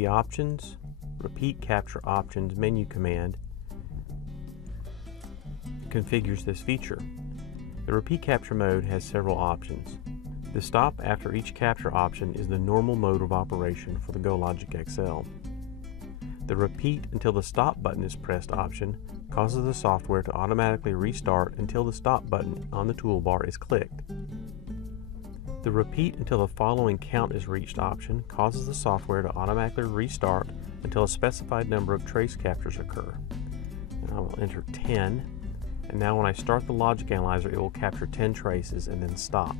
The Options, Repeat Capture Options menu command configures this feature. The repeat capture mode has several options. The stop after each capture option is the normal mode of operation for the GoLogicXL. The repeat until the stop button is pressed option causes the software to automatically restart until the stop button on the toolbar is clicked. The repeat until the following count is reached option causes the software to automatically restart until a specified number of trace captures occur. And I will enter 10, and now when I start the logic analyzer, it will capture 10 traces and then stop.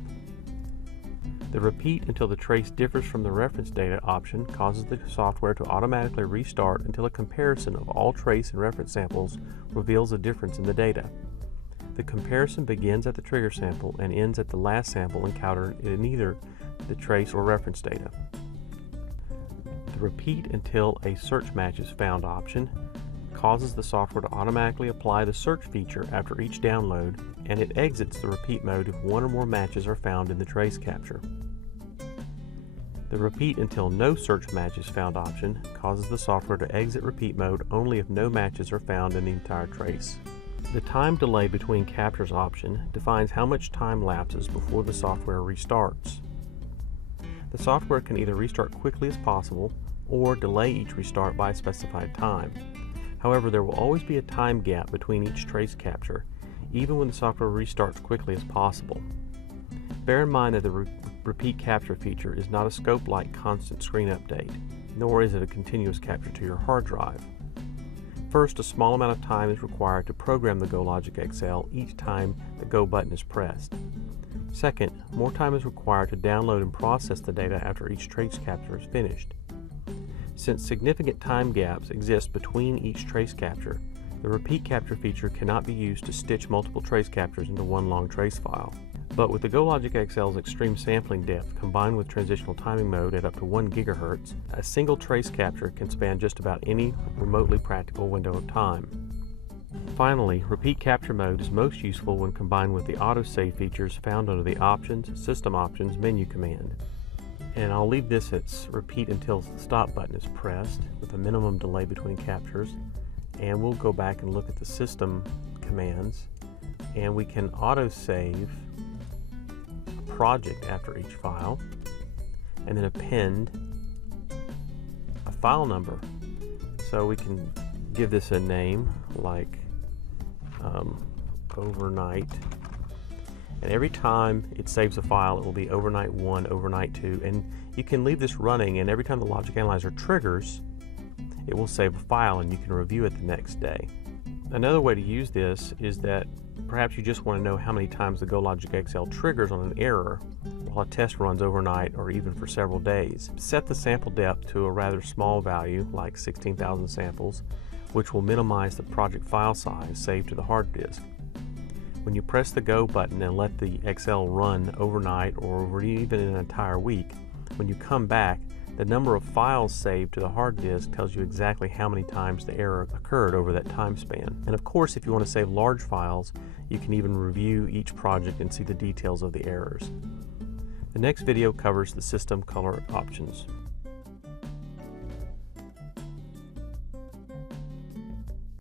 The repeat until the trace differs from the reference data option causes the software to automatically restart until a comparison of all trace and reference samples reveals a difference in the data. The comparison begins at the trigger sample and ends at the last sample encountered in either the trace or reference data. The repeat until a search match is found option causes the software to automatically apply the search feature after each download, and it exits the repeat mode if one or more matches are found in the trace capture. The repeat until no search match is found option causes the software to exit repeat mode only if no matches are found in the entire trace. The time delay between captures option defines how much time lapses before the software restarts. The software can either restart quickly as possible or delay each restart by a specified time. However, there will always be a time gap between each trace capture, even when the software restarts quickly as possible. Bear in mind that the repeat capture feature is not a scope-like constant screen update, nor is it a continuous capture to your hard drive. First, a small amount of time is required to program the GoLogicXL each time the Go button is pressed. Second, more time is required to download and process the data after each trace capture is finished. Since significant time gaps exist between each trace capture, the repeat capture feature cannot be used to stitch multiple trace captures into one long trace file. But with the GoLogicXL's extreme sampling depth combined with transitional timing mode at up to 1 GHz, a single trace capture can span just about any remotely practical window of time. Finally, repeat capture mode is most useful when combined with the autosave features found under the Options, System Options menu command. And I'll leave this at repeat until the stop button is pressed with a minimum delay between captures. And we'll go back and look at the system commands, and we can autosave a project after each file and then append a file number. So we can give this a name like overnight. And every time it saves a file, it will be overnight 1, overnight 2, and you can leave this running, and every time the logic analyzer triggers, it will save a file and you can review it the next day. Another way to use this is that perhaps you just want to know how many times the GoLogicXL triggers on an error while a test runs overnight or even for several days. Set the sample depth to a rather small value, like 16,000 samples, which will minimize the project file size saved to the hard disk. When you press the Go button and let the XL run overnight or even an entire week, when you come back, the number of files saved to the hard disk tells you exactly how many times the error occurred over that time span. And of course, if you want to save large files, you can even review each project and see the details of the errors. The next video covers the system color options.